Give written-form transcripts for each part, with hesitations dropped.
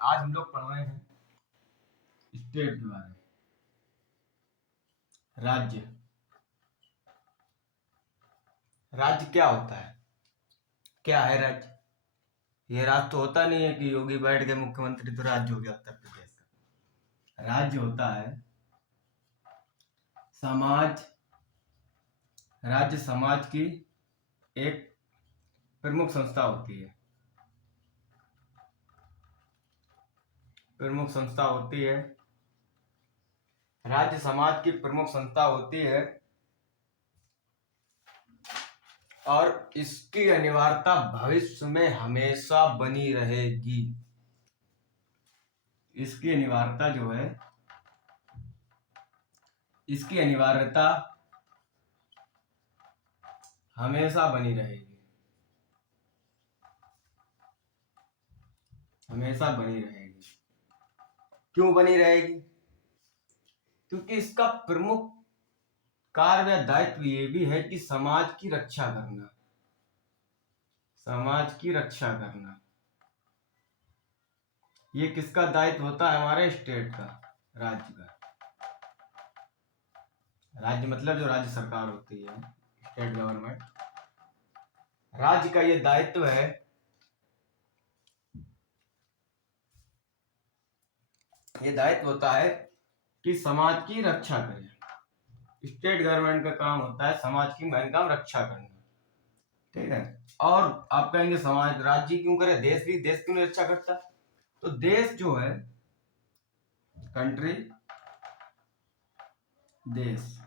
आज हम लोग पढ़ रहे हैं स्टेट के बारे में। राज्य, राज्य क्या होता है? क्या है राज्य? ये राज्य तो होता नहीं है कि योगी बैठ के मुख्यमंत्री तो राज्य हो गया उत्तर प्रदेश का। राज्य होता है समाज, राज्य समाज की एक प्रमुख संस्था होती है। प्रमुख संस्था होती है, राज्य समाज की प्रमुख संस्था होती है और इसकी अनिवार्यता भविष्य में हमेशा बनी रहेगी। इसकी अनिवार्यता जो है, इसकी अनिवार्यता हमेशा बनी रहेगी, हमेशा बनी रहेगी। क्यों बनी रहेगी? क्योंकि इसका प्रमुख कार्य या दायित्व ये भी है कि समाज की रक्षा करना, समाज की रक्षा करना। ये किसका दायित्व होता है? हमारे स्टेट का, राज्य का। राज्य मतलब जो राज्य सरकार होती है, स्टेट गवर्नमेंट। राज्य का ये दायित्व है ये दायित्व होता है कि समाज की रक्षा करें। स्टेट गवर्नमेंट का काम होता है समाज की मेन काम रक्षा करना, ठीक है। और आप कहेंगे समाज राज्य क्यों करे, देश भी, देश क्यों नहीं रक्षा करता? तो देश जो है, कंट्री, देश,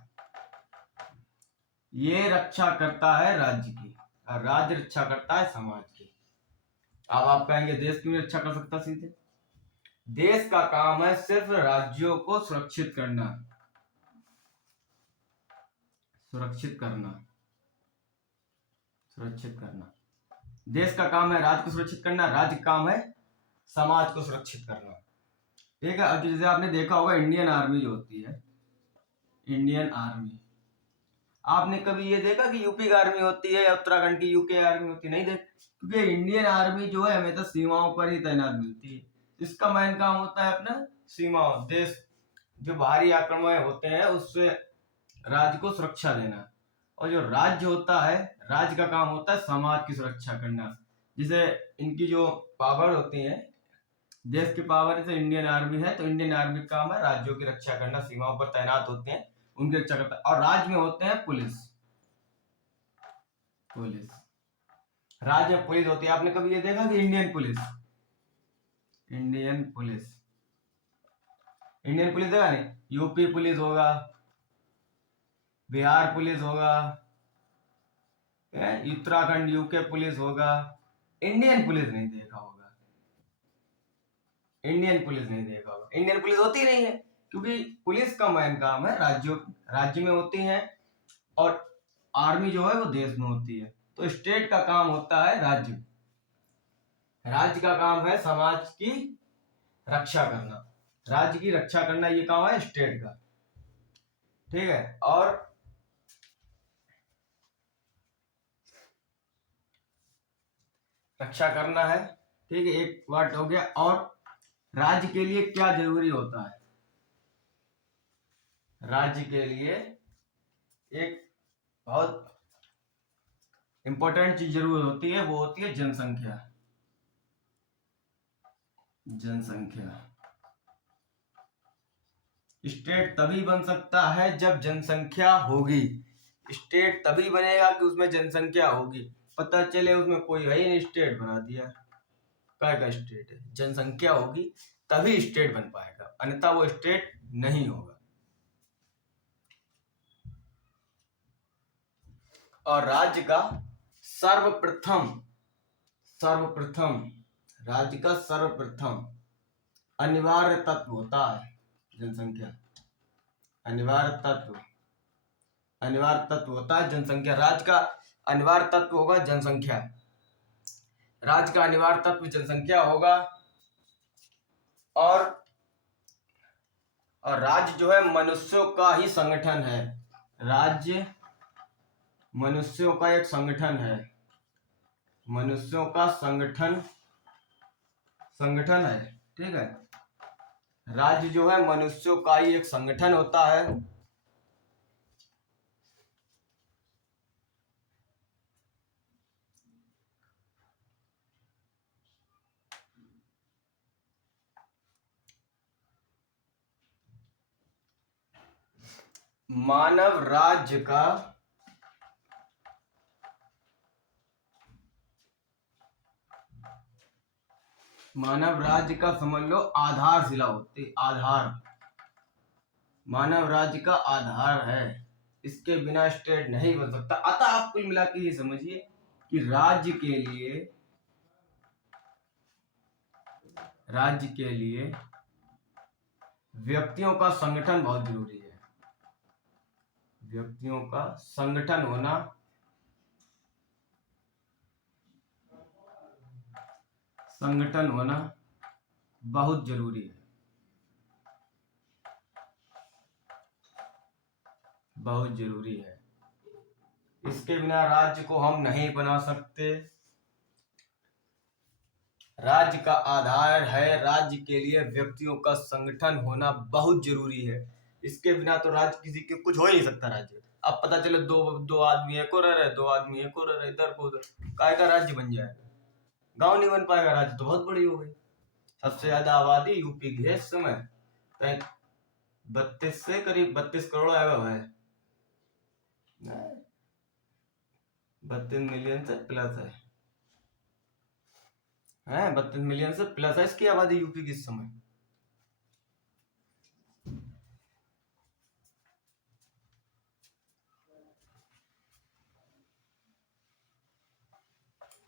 ये रक्षा करता है राज्य की और राज्य रक्षा करता है समाज की। अब आप कहेंगे देश क्यों नहीं रक्षा कर सकता? सीधे देश का काम है सिर्फ राज्यों को सुरक्षित करना, सुरक्षित करना, सुरक्षित करना। देश का काम है राज्य को सुरक्षित करना, राज्य का काम है समाज को सुरक्षित करना, ठीक है। अब जैसे आपने देखा होगा इंडियन आर्मी जो होती है, इंडियन आर्मी, आपने कभी ये देखा कि यूपी की आर्मी होती है या उत्तराखंड की यूके आर्मी होती है? नहीं देख, क्योंकि इंडियन आर्मी जो है हमें तो सीमाओं पर ही तैनात मिलती है। इसका मेन काम होता है अपना सीमाओं, देश जो बाहरी आक्रमण होते हैं उससे राज्य को सुरक्षा देना। और जो राज्य होता है, राज्य का काम होता है समाज की सुरक्षा करना। जिसे इनकी जो पावर होती है, देश की पावर जैसे इंडियन आर्मी है, तो इंडियन आर्मी का काम है राज्यों की रक्षा करना, सीमाओं पर तैनात होते हैं उनकी रक्षा करता है। और राज्य में होते हैं पुलिस, पुलिस, राज्य में पुलिस होती है। आपने कभी ये देखा कि Indian police, Indian police, Indian police देखा नहीं? यूपी पुलिस होगा, बिहार पुलिस होगा, उत्तराखंड यूके पुलिस होगा, इंडियन पुलिस नहीं देखा होगा, इंडियन पुलिस नहीं देखा होगा। इंडियन पुलिस होती नहीं है क्योंकि पुलिस का मेन काम है राज्यों, राज्य में होती है और आर्मी जो है वो देश में होती है। तो स्टेट का काम होता है राज्य, राज्य का काम है समाज की रक्षा करना, राज्य की रक्षा करना, ये काम है स्टेट का, ठीक है। और रक्षा करना है, ठीक है, एक वर्ड हो गया। और राज्य के लिए क्या जरूरी होता है? राज्य के लिए एक बहुत इंपॉर्टेंट चीज जरूर होती है, वो होती है जनसंख्या, जनसंख्या। स्टेट तभी बन सकता है जब जनसंख्या होगी, स्टेट तभी बनेगा कि उसमें जनसंख्या होगी। पता चले उसमें कोई है ही नहीं, स्टेट बना दिया, काय का स्टेट है? जनसंख्या होगी तभी स्टेट बन पाएगा, अन्यथा वो स्टेट नहीं होगा। और राज्य का सर्वप्रथम, सर्वप्रथम, राज्य का सर्वप्रथम अनिवार्य तत्व होता है जनसंख्या, अनिवार्य तत्व, अनिवार्य तत्व होता है जनसंख्या। राज्य का अनिवार्य तत्व होगा जनसंख्या, राज्य का अनिवार्य तत्व जनसंख्या होगा। और राज्य जो है मनुष्यों का ही संगठन है, राज्य मनुष्यों का एक संगठन है, मनुष्यों का संगठन, संगठन है। ठीक है। राज्य जो है मनुष्यों का ही एक संगठन होता है। मानव राज्य का समझ लो आधारशिला होती, आधार। मानव राज्य का आधार है, इसके बिना स्टेट नहीं बन सकता। अतः आप कुल मिला के ये समझिए कि राज्य के लिए व्यक्तियों का संगठन बहुत जरूरी है। व्यक्तियों का संगठन होना बहुत जरूरी है, बहुत जरूरी है। इसके बिना राज्य को हम नहीं बना सकते। राज्य का आधार है, राज्य के लिए व्यक्तियों का संगठन होना बहुत जरूरी है। इसके बिना तो राज्य किसी के कुछ हो ही नहीं सकता। राज्य अब पता चले दो आदमी एक और रह रहे, दो आदमी एक और रह रहे, इधर को उधर, काय का राज्य बन जाएगा? गांव नहीं बन पाएगा, राज्य तो बहुत बड़ी हो गई। सबसे ज्यादा आबादी यूपी की है इस समय, 32 से करीब 32 करोड़ आया हुआ है, 32 मिलियन से प्लस है, 32 मिलियन से प्लस है इसकी आबादी यूपी की इस समय।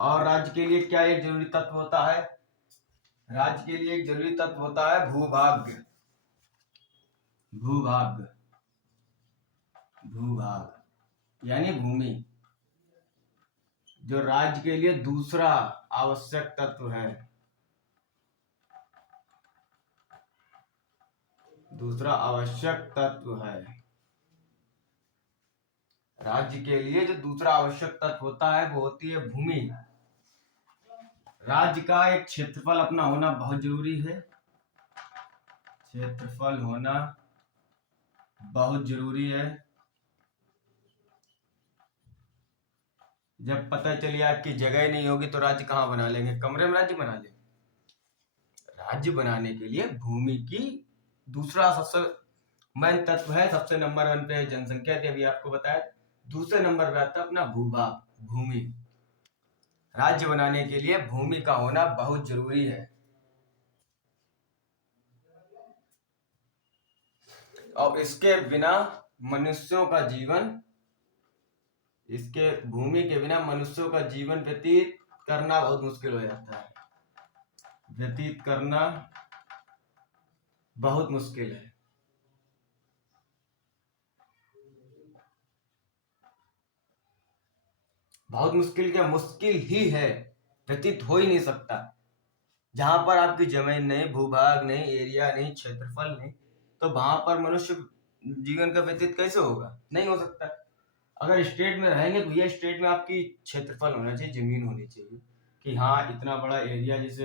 और राज्य के लिए क्या एक जरूरी तत्व होता है? राज्य के लिए एक जरूरी तत्व होता है भूभाग। भूभाग, भूभाग यानी भूमि, जो राज्य के लिए दूसरा आवश्यक तत्व है। दूसरा आवश्यक तत्व है राज्य के लिए, जो दूसरा आवश्यक तत्व होता है वो होती है भूमि। राज्य का एक क्षेत्रफल अपना होना बहुत जरूरी है। क्षेत्रफल होना बहुत जरूरी है। जब पता चलिए आपकी जगह नहीं होगी तो राज्य कहाँ बना लेंगे? कमरे में राज्य बना लेंगे? राज्य बनाने के लिए भूमि की दूसरा सबसे मेन तत्व है। सबसे नंबर 1 पे है जनसंख्या, अभी आपको बताया। दूसरे नंबर पे आता है अपना भूभाग, भूमि। राज्य बनाने के लिए भूमि का होना बहुत जरूरी है। और इसके बिना मनुष्यों का जीवन, भूमि के बिना मनुष्यों का जीवन व्यतीत करना बहुत मुश्किल हो जाता है। व्यतीत करना बहुत मुश्किल है। बहुत मुश्किल क्या, मुश्किल ही है, व्यतीत हो ही नहीं सकता। जहां पर आपकी जमीन नहीं, भूभाग नहीं, एरिया नहीं, क्षेत्रफल नहीं, तो वहां पर मनुष्य जीवन का व्यतीत कैसे होगा? नहीं हो सकता। अगर स्टेट में रहेंगे तो ये स्टेट में आपकी क्षेत्रफल होना चाहिए, जमीन होनी चाहिए कि हाँ इतना बड़ा एरिया, जैसे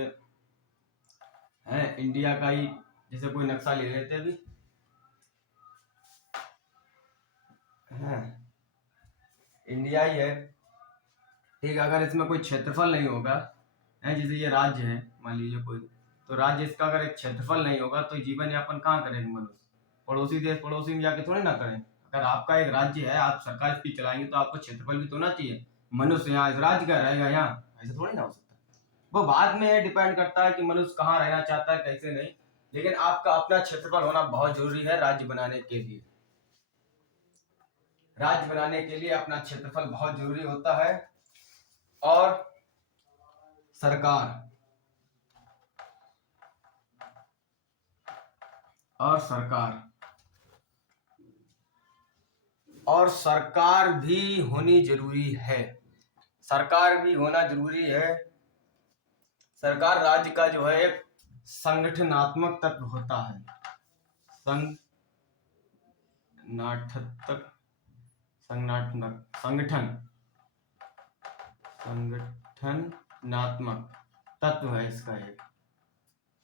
है इंडिया का ही, जैसे कोई नक्शा ले लेते अभी, है इंडिया ही है, ठीक। अगर इसमें कोई क्षेत्रफल नहीं होगा, है जैसे ये राज्य है मान लीजिए कोई, तो राज्य इसका अगर एक क्षेत्रफल नहीं होगा तो जीवन यापन कहाँ करेंगे मनुष्य? पड़ोसी देश, पड़ोसी में जाके थोड़ी ना करें। अगर आपका एक राज्य है, आप सरकार इसकी चलाएंगे तो आपको क्षेत्रफल भी तो होना चाहिए। मनुष्य यहाँ इस राज्य का रहेगा, यहाँ ऐसे थोड़ी ना हो सकता। वो बाद में डिपेंड करता है कि मनुष्य कहाँ रहना चाहता है, कैसे नहीं। लेकिन आपका अपना क्षेत्रफल होना बहुत जरूरी है राज्य बनाने के लिए। राज्य बनाने के लिए अपना क्षेत्रफल बहुत जरूरी होता है। और सरकार, और सरकार और सरकार भी होनी जरूरी है। सरकार भी होना जरूरी है। सरकार राज्य का जो है एक संगठनात्मक तत्व होता है। संगठनात्मक तत्व है इसका एक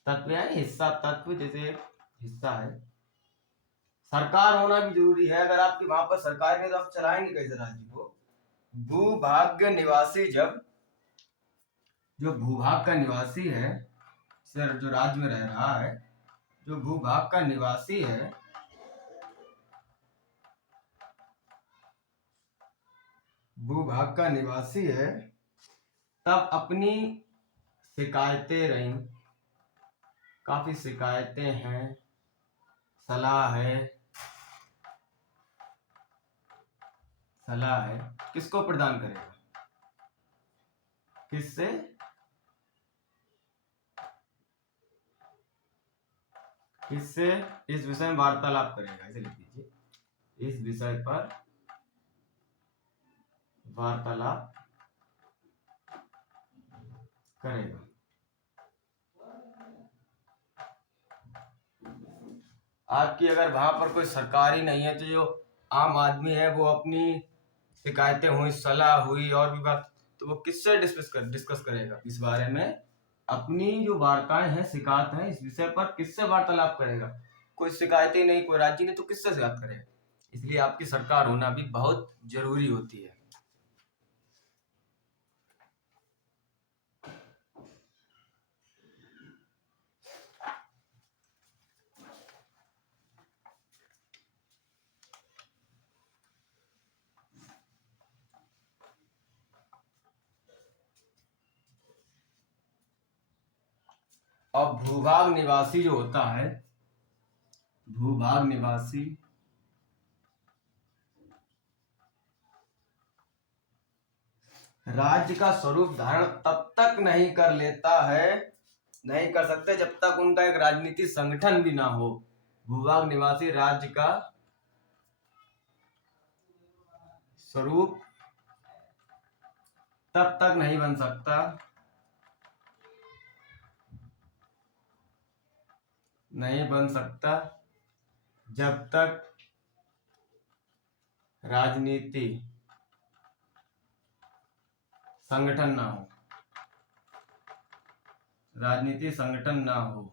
तत्व यानी हिस्सा, तत्व जैसे एक हिस्सा है। सरकार होना भी जरूरी है। अगर आपकी वहां पर सरकार नहीं तो आप चलाएंगे कैसे राज्य को। भूभाग निवासी, जब जो भूभाग का निवासी है, सर जो राज्य में रह रहा है, जो भूभाग का निवासी है, भूभाग का निवासी है, तब अपनी शिकायतें रहीं, काफी शिकायतें हैं, सलाह है, सलाह है, किसको प्रदान करेगा, किससे, किससे, इस विषय में वार्तालाप करेगा, ऐसे लिख दीजिए, इस विषय पर वार्तालाप करेगा। आपकी अगर वहां पर कोई सरकार ही नहीं है तो जो आम आदमी है वो अपनी शिकायतें हुई, सलाह हुई और भी बात, तो वो किससे डिस्कस करेगा इस बारे में। अपनी जो वार्ताएं हैं, शिकायत है, इस विषय पर किससे वार्तालाप करेगा। कोई शिकायतें नहीं, कोई राज्य नहीं, तो किससे शिकायत करेगा। इसलिए आपकी सरकार होना भी बहुत जरूरी होती है। और भूभाग निवासी जो होता है, भूभाग निवासी राज्य का स्वरूप धारण तब तक नहीं कर लेता है, नहीं कर सकते जब तक उनका एक राजनीतिक संगठन भी ना हो। भूभाग निवासी राज्य का स्वरूप तब तक नहीं बन सकता, नहीं बन सकता जब तक राजनीति संगठन ना हो, राजनीति संगठन ना हो।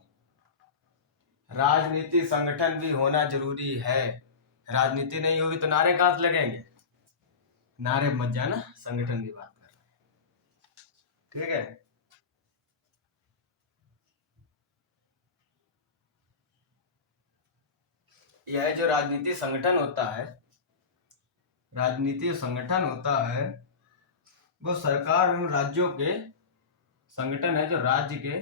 राजनीति संगठन भी होना जरूरी है। राजनीति नहीं होगी तो नारे कहां से लगेंगे। नारे मत जाना, संगठन की बात कर रहे हैं, ठीक है। यह जो राजनीति संगठन होता है, राजनीति संगठन होता है, वो सरकार एवं राज्यों के संगठन है जो राज्य के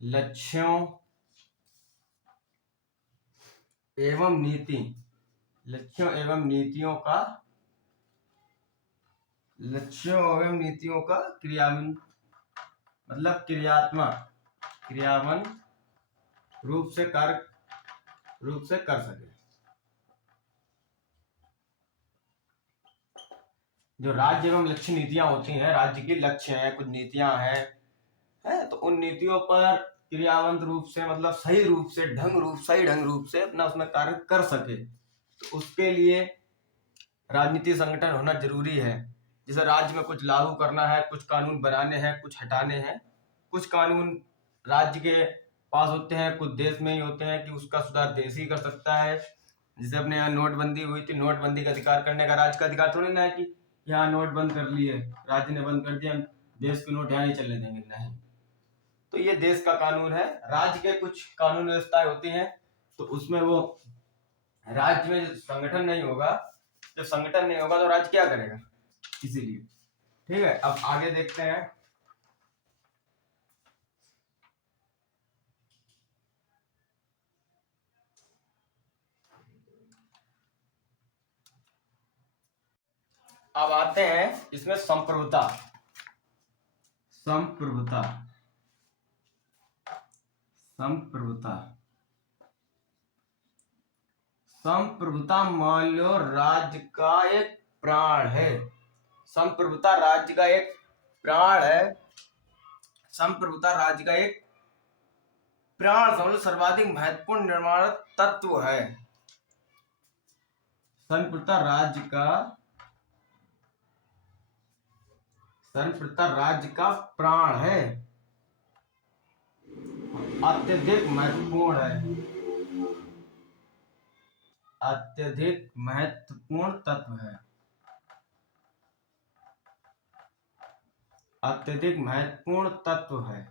लक्ष्यों एवं नीति, लक्ष्यों एवं नीतियों का, लक्ष्यों एवं नीतियों का क्रियान्वयन, मतलब क्रियान्वयन रूप से कर सके। जो राज्य एवं लक्ष्य नीतियां होती हैं, राज्य की लक्ष्य हैं, कुछ नीतियां हैं, है तो उन नीतियों पर क्रियान्वयन रूप से, मतलब सही ढंग रूप से अपना उसमें कार्य कर सके, तो उसके लिए राजनीतिक संगठन होना जरूरी है। जैसे राज्य में कुछ लागू करना है, कुछ कानून बनाने हैं, कुछ हटाने हैं। कुछ कानून राज्य के पास होते हैं, कुछ देश में ही होते हैं कि उसका सुधार देश ही कर सकता है। जैसे अपने यहाँ नोटबंदी हुई थी, नोटबंदी का अधिकार करने का राज्य का अधिकार थोड़ी ना है कि यहाँ नोट बंद कर लिए, राज्य ने बंद कर दिया, देश के नोट यहाँ नहीं चलने देंगे, नहीं। तो ये देश का कानून है। राज्य के कुछ कानून व्यवस्थाएं होती हैं, तो उसमें वो राज्य में संगठन नहीं होगा, जब संगठन नहीं होगा तो राज्य क्या करेगा, इसीलिए, ठीक है। अब आगे देखते हैं। अब आते हैं इसमें संप्रभुता। संप्रभुता, संप्रभुता, संप्रभुता मान लो राज्य का एक प्राण है। संप्रभुता राज्य का एक प्राण है। संप्रभुता राज्य का एक प्राण समझ, सर्वाधिक महत्वपूर्ण निर्माण तत्व है। संप्रभुता राज्य का, संप्रभुता राज्य का प्राण है। अत्यधिक महत्वपूर्ण है, अत्यधिक महत्वपूर्ण तत्व है, अत्यधिक महत्वपूर्ण तत्व है।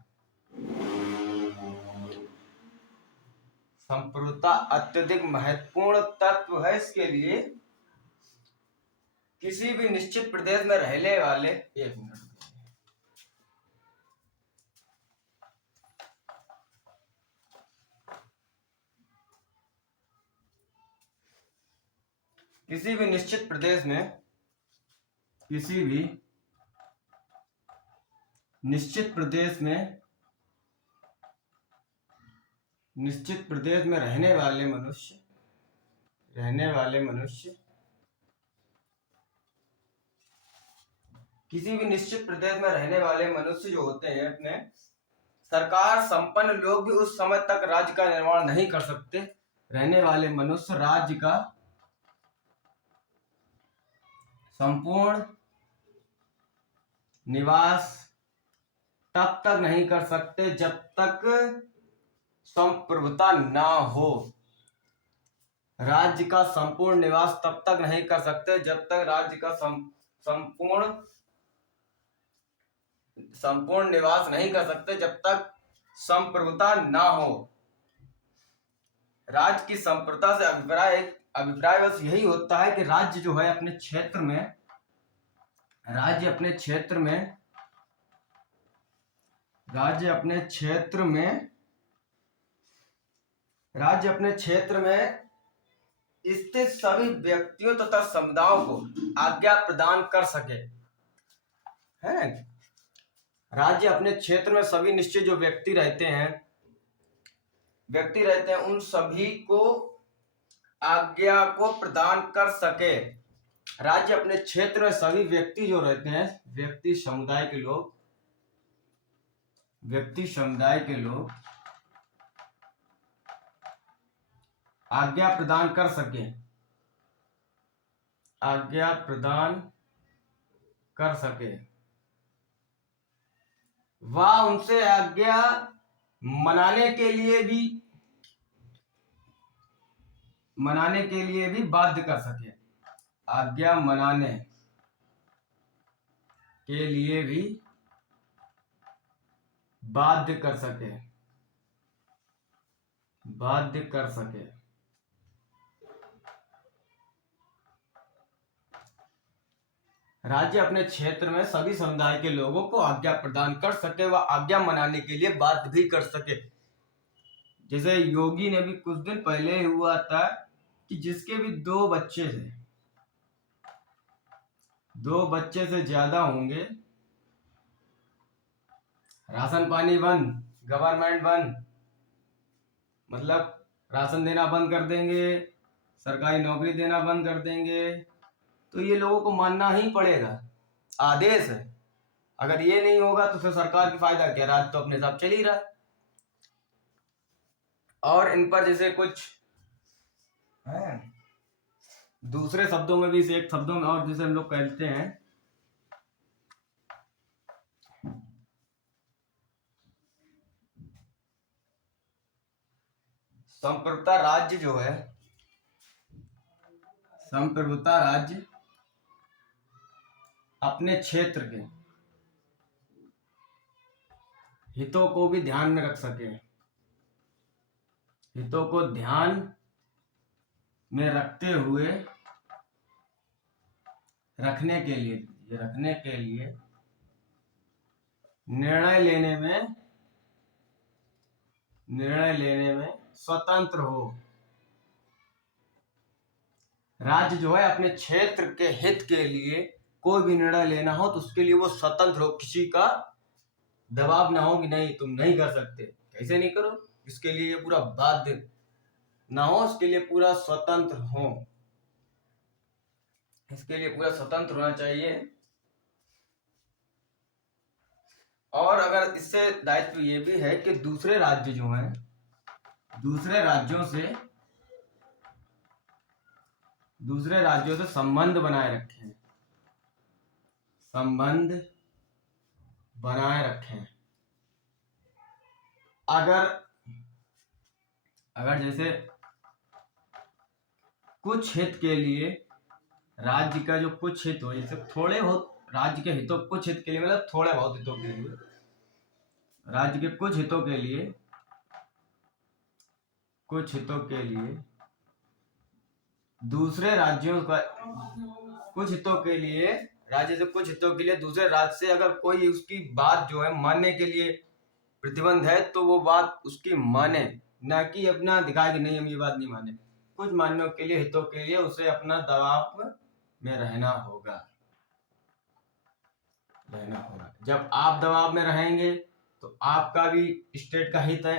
संप्रभुता अत्यधिक महत्वपूर्ण तत्व है। इसके लिए किसी भी निश्चित प्रदेश में रहने वाले, एक मिनट, किसी भी निश्चित प्रदेश में, किसी भी निश्चित प्रदेश में, निश्चित प्रदेश में रहने वाले मनुष्य, रहने वाले मनुष्य, किसी भी निश्चित प्रदेश में रहने वाले मनुष्य जो होते हैं अपने सरकार संपन्न लोग भी उस समय तक राज्य का निर्माण नहीं कर सकते। रहने वाले मनुष्य राज्य का संपूर्ण निवास तब तक नहीं कर सकते जब तक संप्रभुता ना हो। राज्य का संपूर्ण निवास तब तक नहीं कर सकते जब तक राज्य का संपूर्ण निवास नहीं कर सकते जब तक संप्रभुता ना हो। राज्य की संप्रभुता से अभिप्राय बस यही होता है कि राज्य जो है अपने क्षेत्र में, राज्य अपने क्षेत्र में, राज्य अपने क्षेत्र में, राज्य अपने क्षेत्र में स्थित सभी व्यक्तियों तथा समुदायों को आज्ञा प्रदान कर सके, है। राज्य अपने क्षेत्र में सभी निश्चित जो व्यक्ति रहते हैं उन सभी को आज्ञा को प्रदान कर सके। राज्य अपने क्षेत्र में सभी व्यक्ति जो रहते हैं, व्यक्ति समुदाय के लोग, व्यक्ति समुदाय के लोग आज्ञा प्रदान कर सके, आज्ञा प्रदान कर सके। वह उनसे आज्ञा मनाने के लिए भी बाध्य कर सके, आज्ञा मनाने के लिए भी बाध्य कर सके, बाध्य कर सके। राज्य अपने क्षेत्र में सभी समुदाय के लोगों को आज्ञा प्रदान कर सके, वह आज्ञा मनाने के लिए बाध्य भी कर सके। जैसे योगी ने भी कुछ दिन पहले हुआ था कि जिसके भी 2 बच्चे थे, 2 बच्चे से ज्यादा होंगे, राशन पानी बंद, गवर्नमेंट बंद, मतलब राशन देना बंद कर देंगे, सरकारी नौकरी देना बंद कर देंगे, तो ये लोगों को मानना ही पड़ेगा, आदेश है। अगर ये नहीं होगा तो फिर सरकार की फायदा क्या, राज्य तो अपने साथ चल ही रहा है। और इन पर जैसे कुछ है, दूसरे शब्दों में भी, एक शब्दों में और जैसे हम लोग कहते हैं संप्रभुता राज्य जो है, संप्रभुता राज्य अपने क्षेत्र के हितों को भी ध्यान में रख सके, हितों को ध्यान में रखते हुए रखने के लिए निर्णय लेने में स्वतंत्र हो। राज्य जो है अपने क्षेत्र के हित के लिए कोई भी निर्णय लेना हो तो उसके लिए वो स्वतंत्र हो, किसी का दबाव ना हो कि नहीं तुम नहीं कर सकते, कैसे नहीं करो, इसके लिए पूरा बाध्य ना हो, इसके लिए पूरा स्वतंत्र हो, इसके लिए पूरा स्वतंत्र होना चाहिए। और अगर इससे दायित्व ये भी है कि दूसरे राज्य जो हैं, दूसरे राज्यों से संबंध बनाए रखें, संबंध बनाए रखें। अगर जैसे कुछ हित के लिए राज्य का जो कुछ हित हो, जैसे थोड़े बहुत राज्य के हितों, कुछ हित के लिए मतलब थोड़े बहुत हितों के लिए, राज्य के कुछ हितों के लिए दूसरे राज्यों का, कुछ हितों के लिए राज्य से कुछ हितों के लिए दूसरे राज्य से अगर कोई उसकी बात जो है मानने के लिए प्रतिबंध है, तो वो बात उसकी माने, ना कि अपना दिखाए कि नहीं हम ये बात नहीं माने। कुछ मानने के लिए, हितों के लिए उसे अपना दबाव में रहना होगा। जब आप दबाव में रहेंगे तो आपका भी स्टेट का हित है,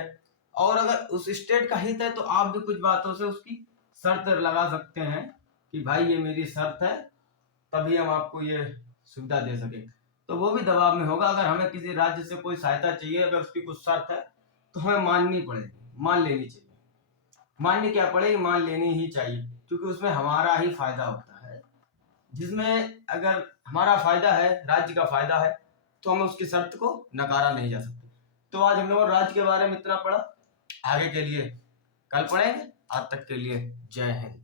और अगर उस स्टेट का हित है तो आप भी कुछ बातों से उसकी शर्त लगा सकते हैं कि भाई ये मेरी शर्त है, तभी हम आपको ये सुविधा दे सके। तो वो भी दबाव में होगा। अगर हमें किसी राज्य से कोई सहायता चाहिए, अगर उसकी कुछ शर्त है तो हमें माननी पड़ेगी, मान लेनी चाहिए। माननी क्या पड़ेगी, मान लेनी ही चाहिए, क्योंकि उसमें हमारा ही फायदा होता है। जिसमें अगर हमारा फायदा है, राज्य का फायदा है, तो हमें उसकी शर्त को नकारा नहीं जा सकता। तो आज हम लोगों ने राज्य के बारे में इतना पढ़ा, आगे के लिए कल पढ़ेंगे। आज तक के लिए जय हिंद।